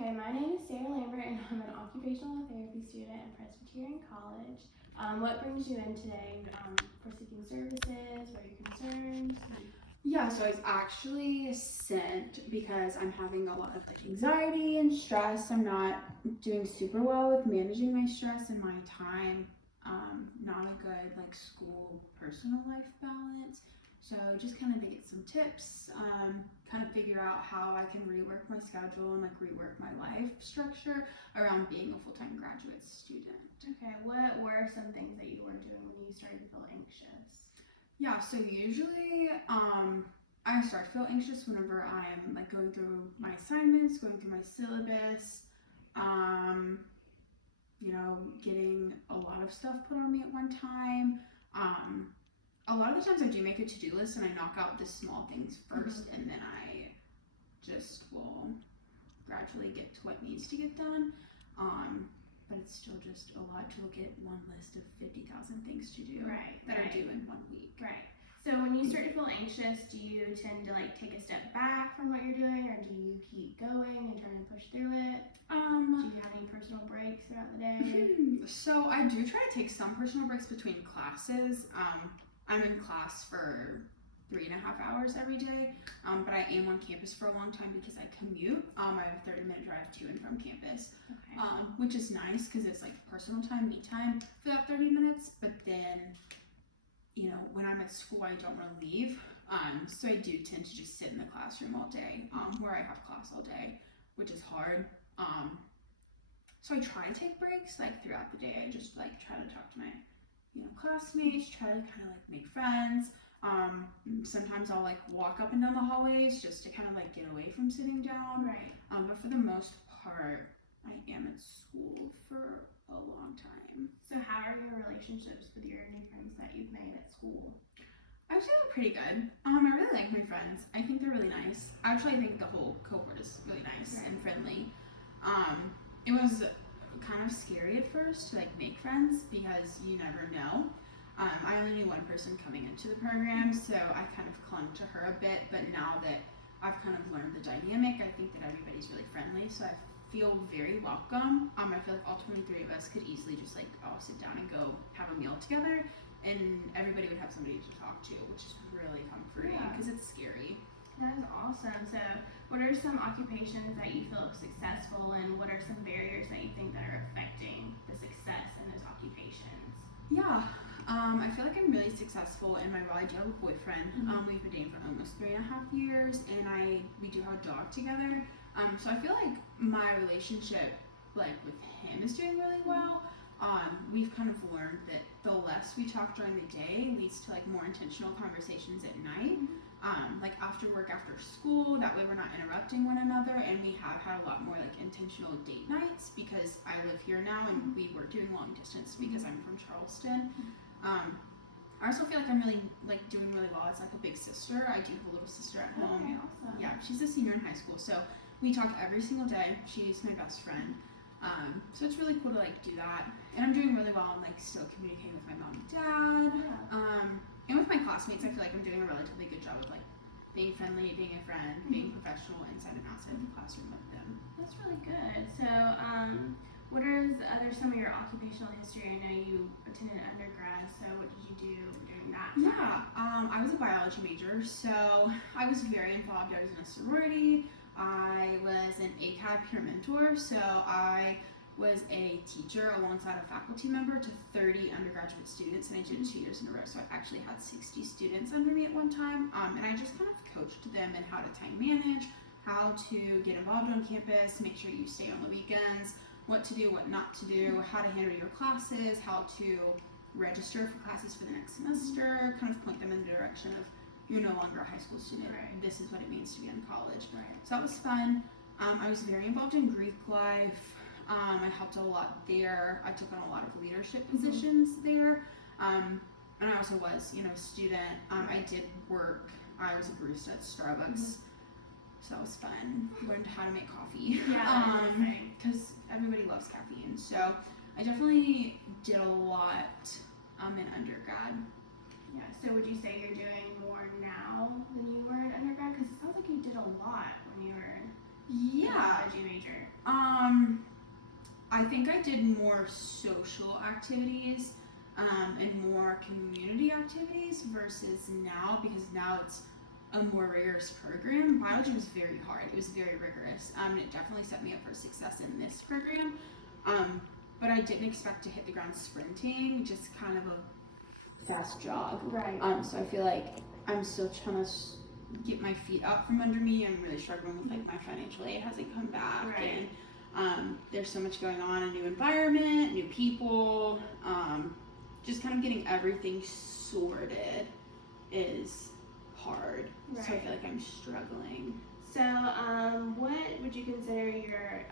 Okay, my name is Sarah Lambert, and I'm an occupational therapy student at Presbyterian College. What brings you in today for seeking services? What are your concerns? Yeah, so I was actually sent because I'm having a lot of anxiety and stress. I'm not doing super well with managing my stress and my time. Not a good school personal life balance. So just kind of to get some tips, kind of figure out how I can rework my schedule and rework my life structure around being a full-time graduate student. Okay, what were some things that you were doing when you started to feel anxious? Yeah, so usually I start to feel anxious whenever I'm going through my assignments, going through my syllabus, getting a lot of stuff put on me at one time. A lot of the times I do make a to-do list and I knock out the small things first, and then I just will gradually get to what needs to get done. But it's still just a lot to look at one list of 50,000 things to do that are due in 1 week. Right. So when you start to feel anxious, do you tend to take a step back from what you're doing, or do you keep going and trying to push through it? Do you have any personal breaks throughout the day? So I do try to take some personal breaks between classes. I'm in class for 3.5 hours every day, but I am on campus for a long time because I commute. I have a 30-minute drive to and from campus, which is nice because it's personal time, me time for that 30 minutes. But then, when I'm at school, I don't want to leave, so I do tend to just sit in the classroom all day, where I have class all day, which is hard. So I try to take breaks throughout the day. I just try to talk to my classmates, try to kind of make friends. Sometimes I'll walk up and down the hallways just to kind of get away from sitting down. Right. But for the most part, I am at school for a long time. So how are your relationships with your new friends that you've made at school? I would say they're pretty good. I really like my friends. I think they're really nice. Actually, I think the whole cohort is really nice and friendly. It was kind of scary at first to make friends because you never know. I only knew one person coming into the program, so I kind of clung to her a bit, but now that I've kind of learned the dynamic, I think that everybody's really friendly, so I feel very welcome. I feel all 23 of us could easily just all sit down and go have a meal together, and everybody would have somebody to talk to, which is really comforting because it's scary. That is awesome. So what are some occupations that you feel successful in? What are some barriers that you think that are affecting the success in those occupations? Yeah. I feel like I'm really successful in my Raleigh Diablo boyfriend. We've been dating for almost 3.5 years, and we do have a dog together. So I feel like my relationship with him is doing really well. We've kind of learned that the less we talk during the day leads to more intentional conversations at night. After work, after school, that way we're not interrupting one another, and we have had a lot more intentional date nights because I live here now and we were doing long distance because I'm from Charleston. I also feel like I'm really doing really well as a big sister. I do have a little sister at home. Okay, awesome. Yeah, she's a senior in high school, so we talk every single day. She's my best friend. So it's really cool to do that, and I'm doing really well. I'm still communicating with my mom and dad. And with my classmates, I feel like I'm doing a relatively good job of being friendly, being a friend, being professional inside and outside of the classroom with them. That's really good. So, what are some of your occupational history? I know you attended undergrad, so what did you do during that time? Yeah, I was a biology major, so I was very involved. I was in a sorority. I was an ACAD peer mentor, so I was a teacher alongside a faculty member to 30 undergraduate students, and I did it 2 years in a row, so I actually had 60 students under me at one time, and I just kind of coached them in how to time manage, how to get involved on campus, make sure you stay on the weekends, what to do, what not to do, how to handle your classes, how to register for classes for the next semester, kind of point them in the direction of you're no longer a high school student, this is what it means to be in college. So that was fun. I was very involved in Greek life. I helped a lot there. I took on a lot of leadership positions there. And I also was, a student. I did work. I was a barista at Starbucks. So that was fun. Learned how to make coffee. Yeah, because everybody loves caffeine. So I definitely did a lot in undergrad. Yeah, so would you say you're doing more now than you were in undergrad? Because it sounds like you did a lot when you were a biology major. I think I did more social activities and more community activities versus now, because now it's a more rigorous program. Biology was very hard. It was very rigorous. And it definitely set me up for success in this program. But I didn't expect to hit the ground sprinting, just kind of a fast jog. Right. So I feel like I'm still trying to get my feet up from under me. I'm really struggling with like my financial aid hasn't come back. Right. And there's so much going on, a new environment, new people, just kind of getting everything sorted is hard. Right. So I feel like I'm struggling. So, what would you consider your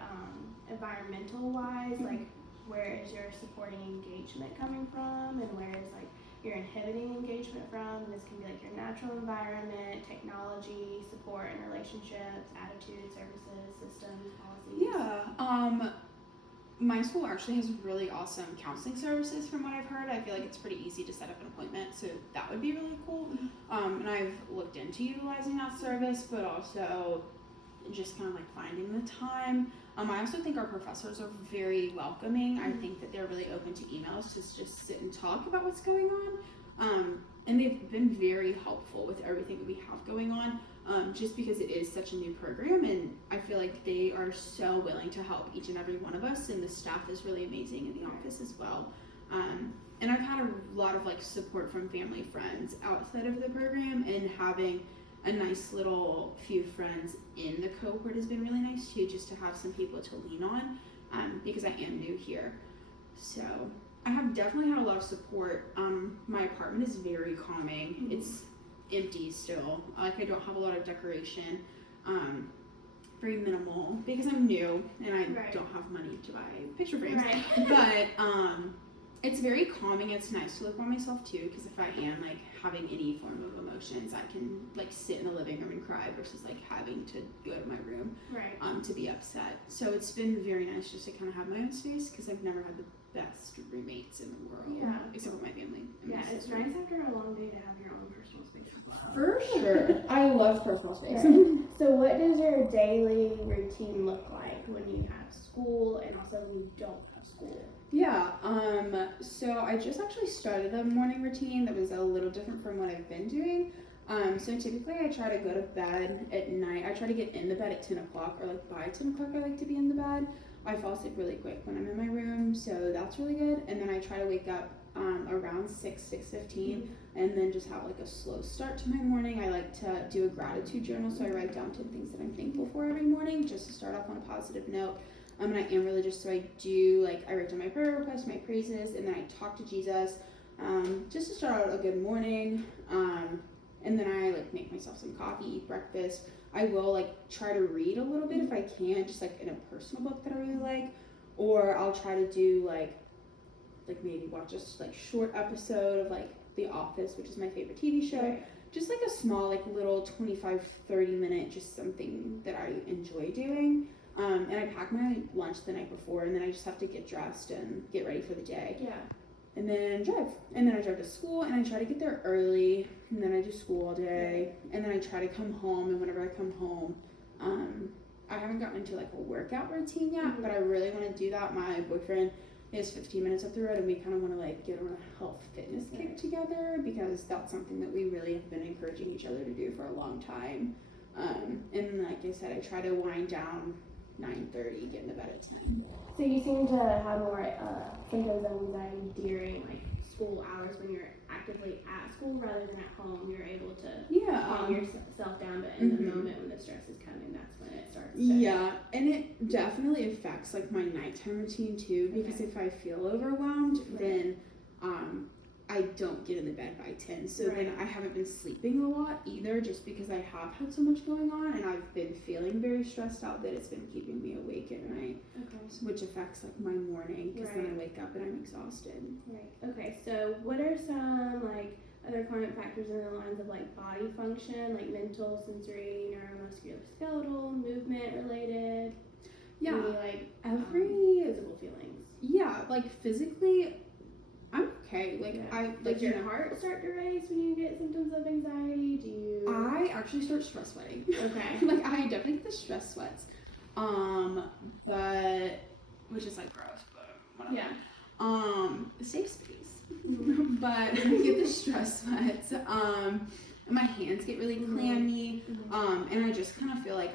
environmental wise? Like, where is your supporting engagement coming from, and where is like your inhibiting engagement from? And this can be like your natural environment, technology, support and relationships, attitudes, services, systems, policies. Yeah. My school actually has really awesome counseling services from what I've heard. I feel like it's pretty easy to set up an appointment, so that would be really cool. And I've looked into utilizing that service, but also just kind of like finding the time. I also think our professors are very welcoming. I think that they're really open to emails to just sit and talk about what's going on. And they've been very helpful with everything that we have going on, just because it is such a new program, and I feel like they are so willing to help each and every one of us, and the staff is really amazing in the office as well. And I've had a lot of like support from family, friends outside of the program, and having a nice little few friends in the cohort has been really nice too, just to have some people to lean on, because I am new here. So I have definitely had a lot of support. My apartment is very calming. It's empty still. Like I don't have a lot of decoration. Very minimal because I'm new and I don't have money to buy picture frames. Right. But it's very calming. It's nice to live by myself too, because if I am like having any form of emotions, I can like sit in the living room and cry versus like having to go to my room to be upset. So it's been very nice just to kind of have my own space, because I've never had the best roommates in the world. Yeah. Except for my family. And Yeah, my it's sister. nice after a long day to have your own personal space. For sure. I love personal space. So what does your daily routine look like when you have school and also when you don't have school? Yeah, so I just actually started a morning routine that was a little different from what I've been doing. So typically I try to go to bed at night. I try to get in the bed at 10 o'clock, or like by 10 o'clock I like to be in the bed. I fall asleep really quick when I'm in my room, so that's really good. And then I try to wake up around 6:15, and then just have like a slow start to my morning. I like to do a gratitude journal, so I write down 10 things that I'm thankful for every morning, just to start off on a positive note. And I am religious, so I write down my prayer requests, my praises, and then I talk to Jesus, just to start out a good morning. And then I like make myself some coffee, eat breakfast. I will like try to read a little bit if I can, just like in a personal book that I really like, or I'll try to do like maybe watch a like short episode of like The Office, which is my favorite TV show. Right. Just like a small like little 25-30 minute, just something that I enjoy doing. And I pack my lunch the night before, and then I just have to get dressed and get ready for the day. Yeah. And then drive. And then I drive to school, and I try to get there early, and then I do school all day. And then I try to come home, and whenever I come home, I haven't gotten into like a workout routine yet, but I really want to do that. My boyfriend is 15 minutes up the road, and we kind of want to like get on a health fitness kick together, because that's something that we really have been encouraging each other to do for a long time. And like I said, I try to wind down 9:30, get into bed at 10. So you seem to have more symptoms of anxiety during like school hours, when you're actively at school rather than at home. You're able to calm yourself down, but in the moment when the stress is coming, that's when it starts to... Yeah, and it definitely affects like my nighttime routine too, because if I feel overwhelmed, then I don't get in the bed by 10. So then I haven't been sleeping a lot either, just because I have had so much going on, and I've been feeling very stressed out that it's been keeping me awake at night, which affects like my morning, because then I wake up and I'm exhausted. Right. Okay. So what are some like other common factors in the lines of like body function, like mental, sensory, neuromusculoskeletal, movement related? Yeah. Maybe, like physical feelings. Yeah, like physically, I'm okay. Like Does your heart start to race when you get symptoms of anxiety? Do you? I actually start stress sweating. Okay. Like I definitely get the stress sweats. But which is like gross, but whatever. Yeah. Safe space. But when I get the stress sweats, my hands get really clammy, and I just kind of feel like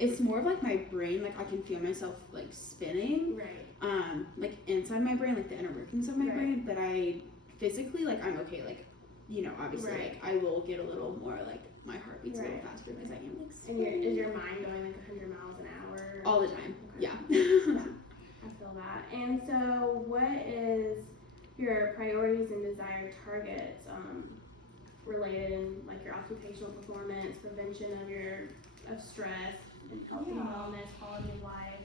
it's more of like my brain, like I can feel myself like spinning, Right. like inside my brain, like the inner workings of my Right. brain, but I physically, like I'm okay, like, you know, obviously, Right. like I will get a little more, like my heart beats a Right. little faster because I am like And spinning. is your mind going like 100 miles an hour? All the time, Okay. yeah. I feel that. And so, what is your priorities and desired targets related in like your occupational performance, prevention of stress, and healthy wellness, quality of life?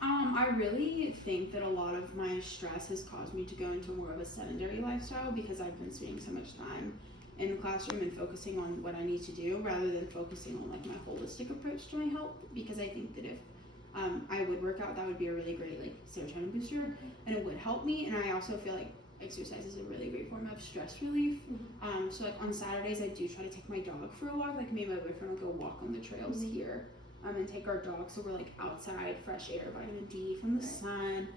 I really think that a lot of my stress has caused me to go into more of a sedentary lifestyle because I've been spending so much time in the classroom and focusing on what I need to do rather than focusing on like my holistic approach to my health, because I think that if I would work out, that would be a really great like serotonin booster and it would help me. And I also feel like exercise is a really great form of stress relief. So like on Saturdays I do try to take my dog for a walk. Like me and my boyfriend will go walk on the trails here and take our dog, so we're like outside, fresh air, vitamin D from the sun.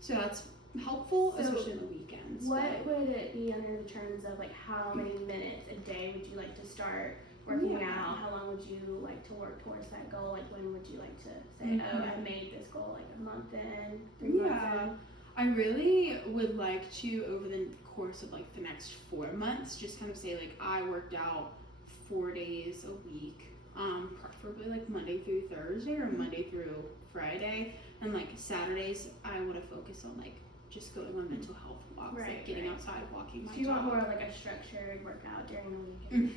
So that's helpful, So especially on the weekends. What would it be under the terms of like how many minutes a day would you like to start working out? How long would you like to work towards that goal? Like when would you like to say, oh, I made this goal like a month in, 3 months in? I really would like to, over the course of like the next 4 months, just kind of say like I worked out 4 days a week, preferably like Monday through Thursday or Monday through Friday, and like Saturdays I want to focus on like just going on mental health walks, like getting outside, walking my dog. So you want more of like a structured workout during the week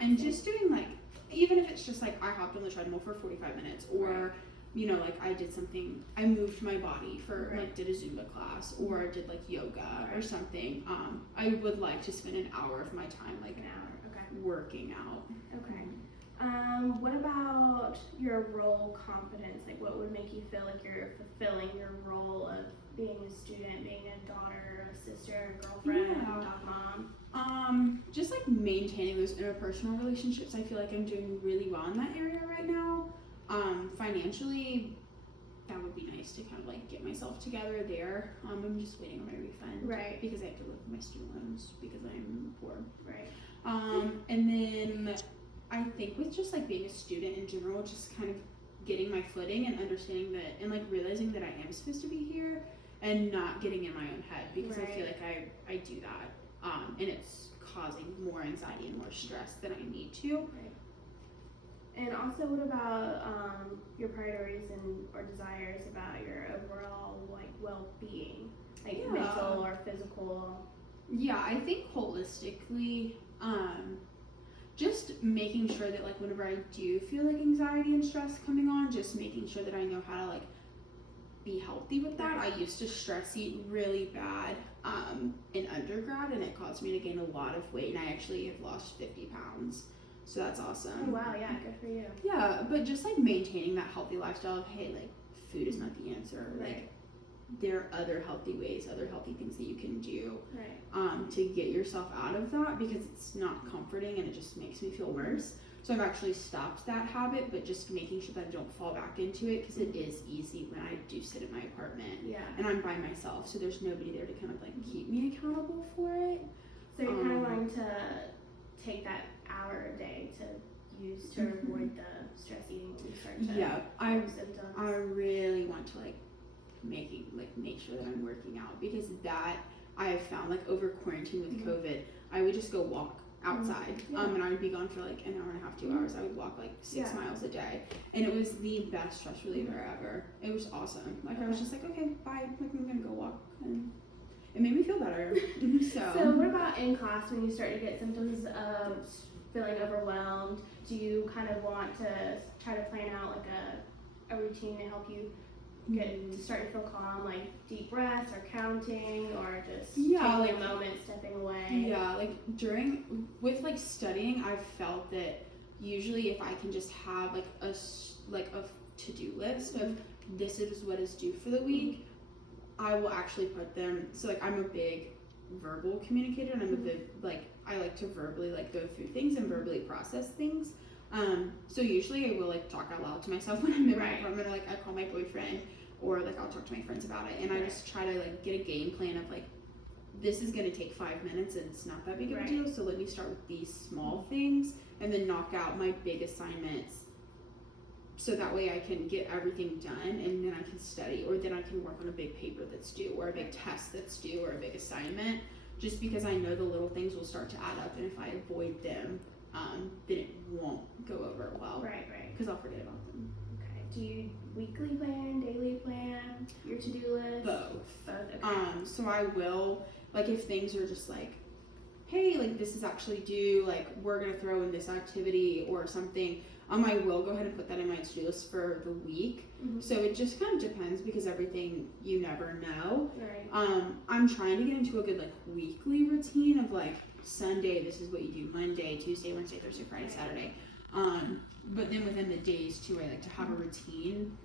and just doing like, even if it's just like I hopped on the treadmill for 45 minutes or you know, like I did something, I moved my body for like did a Zumba class or did like yoga or something. I would like to spend an hour of my time like an hour. Okay. working out. Okay. What about your role competence? Like what would make you feel like you're fulfilling your role of being a student, being a daughter, a sister, a girlfriend, dog mom? Just like maintaining those interpersonal relationships. I feel like I'm doing really well in that area right now. Financially, that would be nice to kind of like get myself together there. I'm just waiting on my refund, because I have to live with my student loans because I'm poor. And then I think with just like being a student in general, just kind of getting my footing and understanding that and like realizing that I am supposed to be here and not getting in my own head, because I feel like I do that, and it's causing more anxiety and more stress than I need to. And also, what about your priorities or desires about your overall like well-being, like mental or physical? Yeah, I think holistically, just making sure that like whenever I do feel like anxiety and stress coming on, just making sure that I know how to like be healthy with that. I used to stress eat really bad in undergrad, and it caused me to gain a lot of weight, and I actually have lost 50 pounds. So that's awesome. Oh wow, yeah, good for you. Yeah, but just like maintaining that healthy lifestyle of, hey, like food is not the answer. Like there are other healthy ways, other healthy things that you can do to get yourself out of that, because it's not comforting and it just makes me feel worse. So I've actually stopped that habit, but just making sure that I don't fall back into it, because it is easy when I do sit in my apartment and I'm by myself, so there's nobody there to kind of like keep me accountable for it. So you're kind of wanting to take that hour a day to use to avoid the stress eating when you start to have symptoms. I really want to like make sure that I'm working out, because that I have found like over quarantine with COVID, I would just go walk outside and I would be gone for like an hour and a half, 2 hours. I would walk like 6 miles a day, and it was the best stress reliever ever. It was awesome. Like I was just like, okay, bye, like I'm gonna go walk, and it made me feel better. So what about in class when you start to get symptoms of feeling overwhelmed? Do you kind of want to try to plan out like a routine to help you get to start to feel calm, like deep breaths or counting, or just taking a moment, stepping away? Yeah, like with like studying, I've felt that usually if I can just have like a to-do list of this is what is due for the week, I will actually put them. So like I'm a big verbal communicator, and I'm a big like I like to verbally like go through things and verbally process things. So usually I will like talk out loud to myself when I'm in my apartment, or like I call my boyfriend, or like I'll talk to my friends about it, and I just try to like get a game plan of like, this is gonna take 5 minutes and it's not that big of a deal, so let me start with these small things and then knock out my big assignments, so that way I can get everything done and then I can study, or then I can work on a big paper that's due, or a big test that's due, or a big assignment, just because I know the little things will start to add up, and if I avoid them, then it won't go over well. Right. Because I'll forget about them. Okay. Do you weekly plan, daily plan, your to-do list? Both. Okay. So I will, like, if things are just like, hey, like this is actually due, like we're gonna throw in this activity or something, I will go ahead and put that in my to-do list for the week. Mhm. So it just kind of depends, because everything, you never know. Right. I'm trying to get into a good like weekly routine of like, Sunday this is what you do, Monday, Tuesday, Wednesday, Thursday, Friday, Saturday. But then within the days too, I like to have a routine.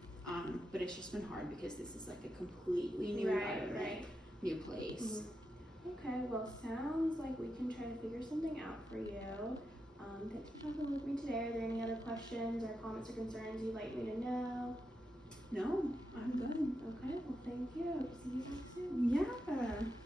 But it's just been hard because this is like a completely new environment, new place. Mhm. Okay, well, sounds like we can try to figure something out for you. Thanks for talking with me today. Are there any other questions or comments or concerns you'd like me to know? No, I'm good. Okay, well, thank you. See you back soon. Yeah.